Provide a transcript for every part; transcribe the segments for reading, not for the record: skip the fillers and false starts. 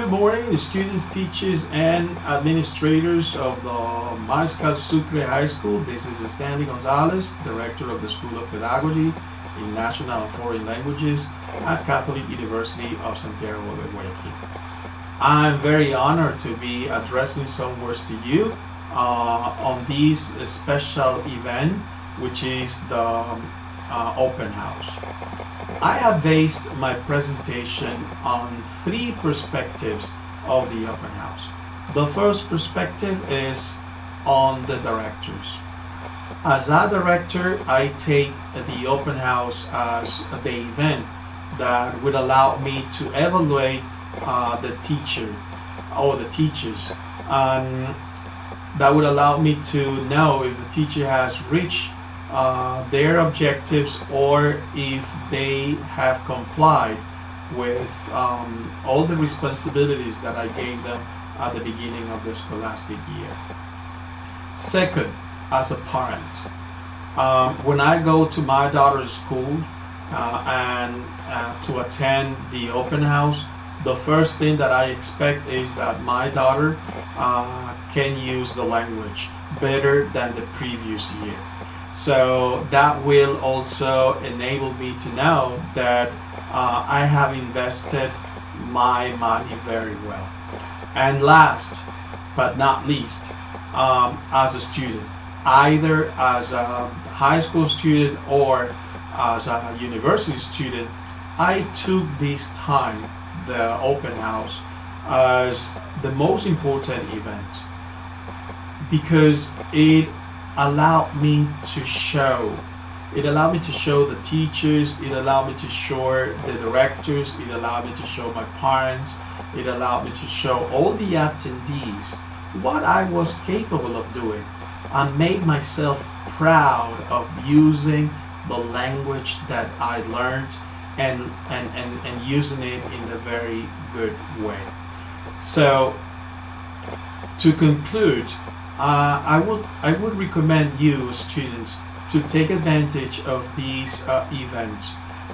Good morning, students, teachers, and administrators of the Mariscal Sucre High School. This is Stanley Gonzalez, Director of the School of Pedagogy in National and Foreign Languages at Catholic University of Santiago de Guayaquil. I'm very honored to be addressing some words to you on this special event, which is the open house. I have based my presentation on three perspectives of the open house. The first perspective is on the directors. As a director, I take the open house as the event that would allow me to evaluate the teacher or the teachers, and that would allow me to know if the teacher has reached their objectives or if they have complied with all the responsibilities that I gave them at the beginning of the scholastic year. Second, as a parent, when I go to my daughter's school and to attend the open house, the first thing that I expect is that my daughter can use the language better than the previous year. So that will also enable me to know that I have invested my money very well. And last but not least, as a student, either as a high school student or as a university student, I took this time, the open house, as the most important event because it allowed me to show the teachers, it allowed me to show the directors, it allowed me to show my parents, it allowed me to show all the attendees what I was capable of doing. I made myself proud of using the language that I learned and using it in a very good way. So to conclude, I would recommend you students to take advantage of these events.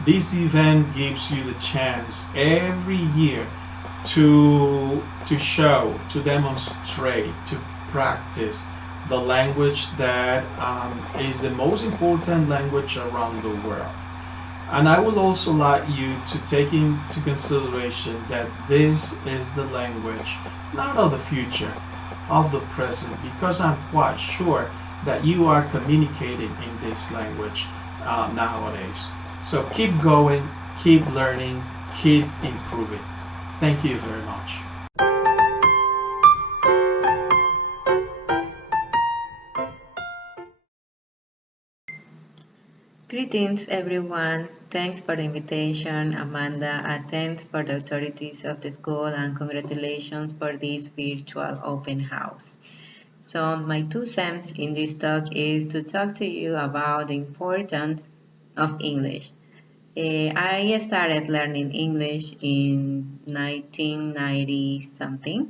This event gives you the chance every year to show, to demonstrate, to practice the language that is the most important language around the world. And I would also like you to take into consideration that this is the language not of the future, of the present, because I'm quite sure that you are communicating in this language nowadays. So keep going, keep learning, keep improving. Thank you very much. Greetings, everyone. Thanks for the invitation, Amanda, and thanks for the authorities of the school, and congratulations for this virtual open house. So my 2 cents in this talk is to talk to you about the importance of English. I started learning English in 1990 something,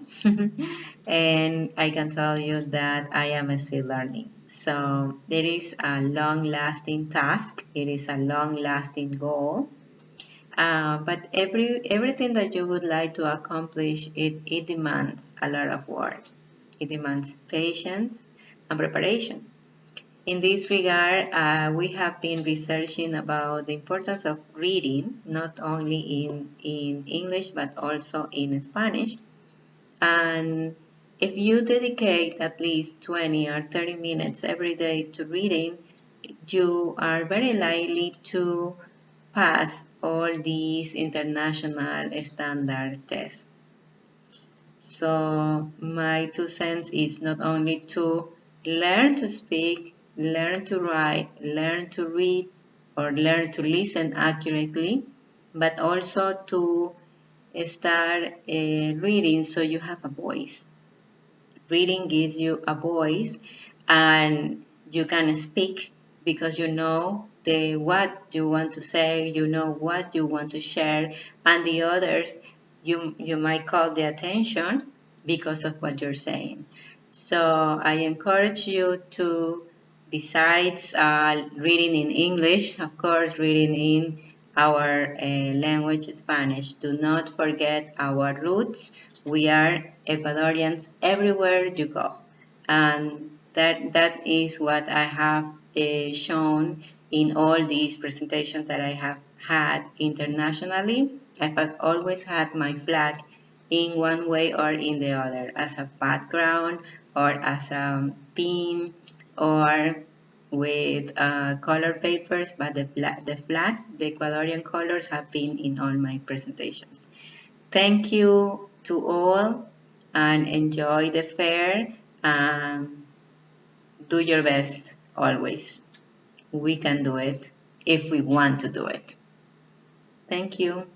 and I can tell you that I am still learning. So it is a long-lasting task. It is a long-lasting goal. But everything that you would like to accomplish, it demands a lot of work. It demands patience and preparation. In this regard, we have been researching about the importance of reading, not only in English, but also in Spanish. And if you dedicate at least 20 or 30 minutes every day to reading, you are very likely to pass all these international standard tests. So my 2 cents is not only to learn to speak, learn to write, learn to read, or learn to listen accurately, but also to start reading so you have a voice. Reading gives you a voice and you can speak because you know what you want to say, you know what you want to share, and the others you might call the attention because of what you're saying. So I encourage you to, besides reading in English, of course, reading in our language, Spanish. Do not forget our roots. We are Ecuadorians everywhere you go. And that is what I have shown in all these presentations that I have had internationally. I have always had my flag in one way or in the other, as a background or as a theme or with color papers, but the flag, the Ecuadorian colors have been in all my presentations. Thank you to all and enjoy the fair and do your best always. We can do it if we want to do it. Thank you.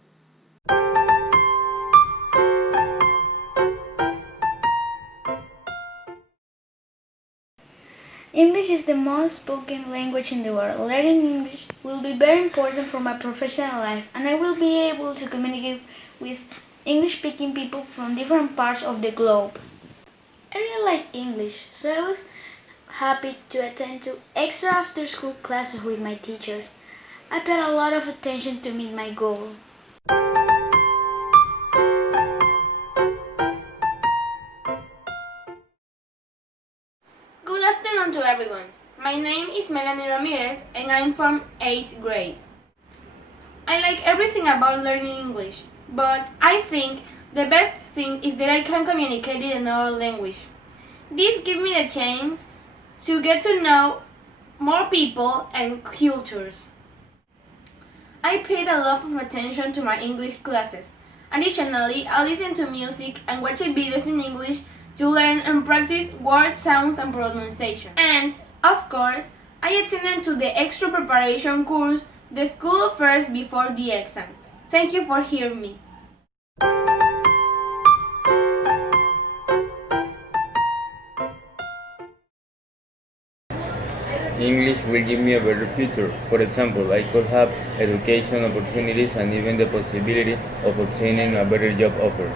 English is the most spoken language in the world. Learning English will be very important for my professional life, and I will be able to communicate with English-speaking people from different parts of the globe. I really like English, so I was happy to attend to extra after-school classes with my teachers. I paid a lot of attention to meet my goal. Good afternoon to everyone. My name is Melanie Ramirez and I'm from 8th grade. I like everything about learning English, but I think the best thing is that I can communicate in another language. This gives me the chance to get to know more people and cultures. I paid a lot of attention to my English classes. Additionally, I listen to music and watch videos in English to learn and practice word sounds and pronunciation. And, of course, I attended to the extra preparation course the school offers before the exam. Thank you for hearing me. English will give me a better future. For example, I could have education opportunities and even the possibility of obtaining a better job offer.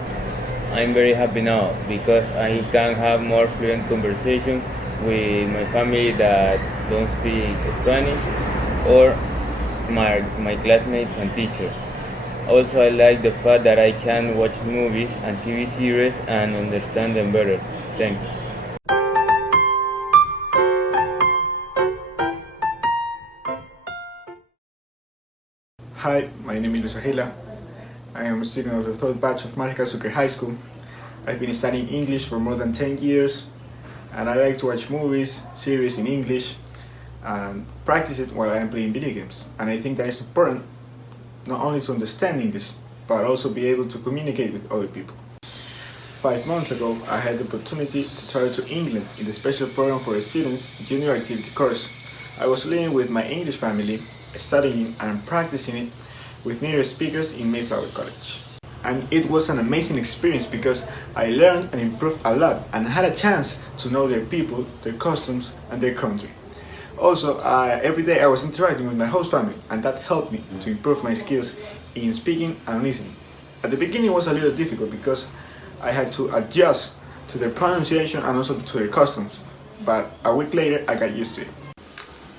I'm very happy now because I can have more fluent conversations with my family that don't speak Spanish or my classmates and teachers. Also, I like the fact that I can watch movies and TV series and understand them better. Thanks. Hi, my name is Luis Agila. I am a student of the third batch of Mágica Sucre High School. I've been studying English for more than 10 years, and I like to watch movies, series in English, and practice it while I am playing video games. And I think that it's important not only to understand English, but also be able to communicate with other people. 5 months ago, I had the opportunity to travel to England in the special program for students junior activity course. I was living with my English family, studying and practicing it with native speakers in Mayflower College. And it was an amazing experience because I learned and improved a lot and had a chance to know their people, their customs and their country. Also, every day I was interacting with my host family, and that helped me to improve my skills in speaking and listening. At the beginning it was a little difficult because I had to adjust to their pronunciation and also to their customs, but a week later I got used to it.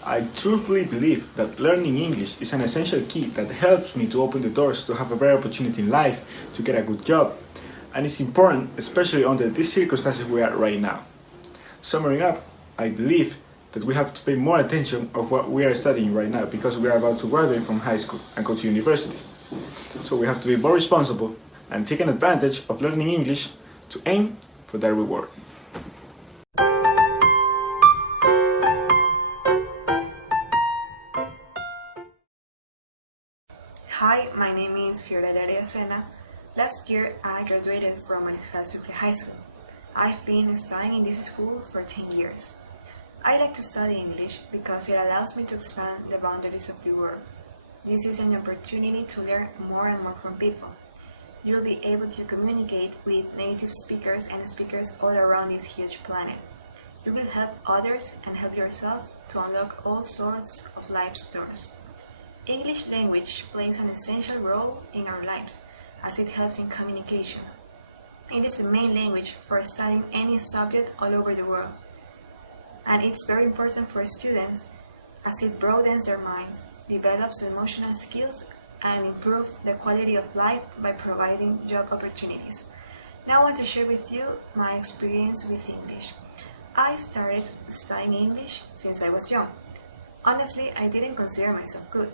I truthfully believe that learning English is an essential key that helps me to open the doors to have a better opportunity in life, to get a good job, and it's important, especially under these circumstances we are right now. Summing up, I believe that we have to pay more attention of what we are studying right now because we are about to graduate from high school and go to university. So we have to be more responsible and take an advantage of learning English to aim for that reward. Hi, my name is Fiorella Sena. Last year I graduated from Mariscal Sucre High School. I've been studying in this school for 10 years. I like to study English because it allows me to expand the boundaries of the world. This is an opportunity to learn more and more from people. You'll be able to communicate with native speakers and speakers all around this huge planet. You will help others and help yourself to unlock all sorts of life's doors. English language plays an essential role in our lives as it helps in communication. It is the main language for studying any subject all over the world. And it's very important for students as it broadens their minds, develops emotional skills, and improve the quality of life by providing job opportunities. Now I want to share with you my experience with English. I started studying English since I was young. Honestly, I didn't consider myself good.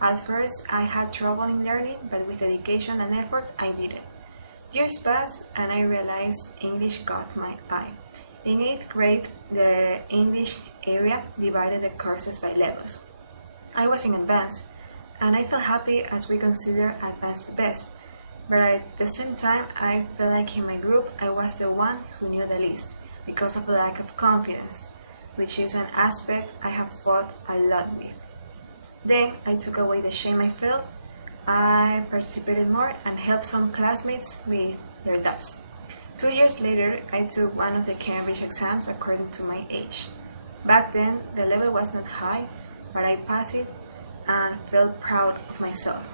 At first, I had trouble in learning, but with dedication and effort, I did it. Years passed and I realized English got my eye. In 8th grade, the English area divided the courses by levels. I was in advanced, and I felt happy as we consider advanced the best. But at the same time, I felt like in my group I was the one who knew the least because of a lack of confidence, which is an aspect I have fought a lot with. Then I took away the shame I felt. I participated more and helped some classmates with their doubts. 2 years later, I took one of the Cambridge exams according to my age. Back then, the level was not high, but I passed it and felt proud of myself.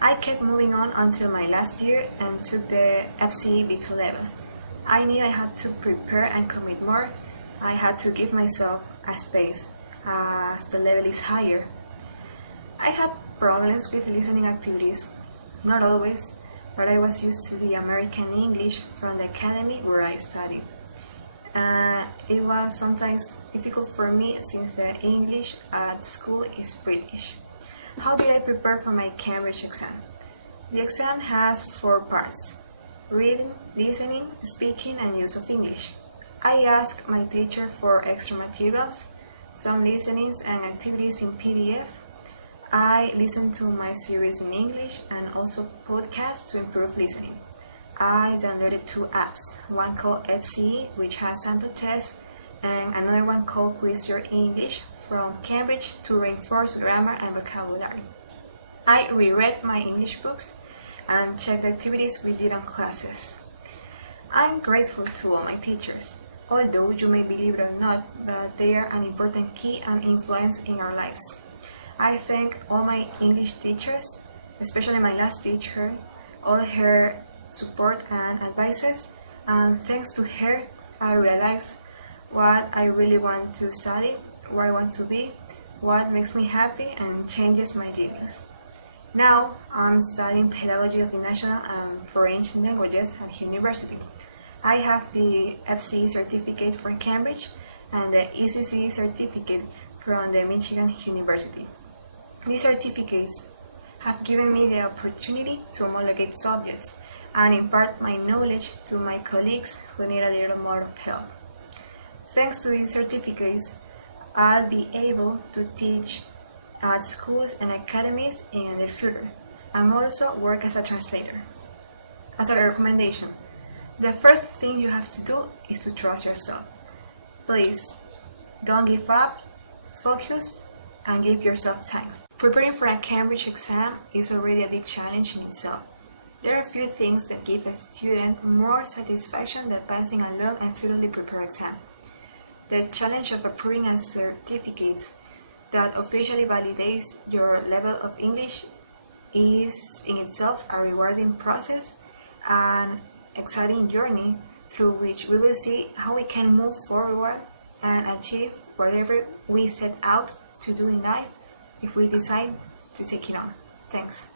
I kept moving on until my last year and took the FCE B2 level. I knew I had to prepare and commit more. I had to give myself a space as the level is higher. I had problems with listening activities, not always, but I was used to the American English from the academy where I studied. It was sometimes difficult for me since the English at school is British. How did I prepare for my Cambridge exam? The exam has 4 parts: reading, listening, speaking, and use of English. I asked my teacher for extra materials, some listenings and activities in PDF. I listened to my series in English and also podcasts to improve listening. I downloaded 2 apps, one called FCE, which has sample tests, and another one called Quiz Your English from Cambridge to reinforce grammar and vocabulary. I reread my English books and checked the activities we did on classes. I'm grateful to all my teachers, although you may believe it or not, but they are an important key and influence in our lives. I thank all my English teachers, especially my last teacher, all her support and advices, and thanks to her I realized what I really want to study, where I want to be, what makes me happy and changes my genius. Now I'm studying pedagogy of the national and foreign languages at university. I have the FCE certificate from Cambridge and the ECC certificate from the Michigan University. These certificates have given me the opportunity to homologate subjects and impart my knowledge to my colleagues who need a little more of help. Thanks to these certificates, I'll be able to teach at schools and academies in the future, and also work as a translator. As a recommendation, the first thing you have to do is to trust yourself. Please, don't give up, focus, and give yourself time. Preparing for a Cambridge exam is already a big challenge in itself. There are a few things that give a student more satisfaction than passing a long and thoroughly prepared exam. The challenge of approving a certificate that officially validates your level of English is in itself a rewarding process and exciting journey through which we will see how we can move forward and achieve whatever we set out to do in life if we decide to take it on. Thanks.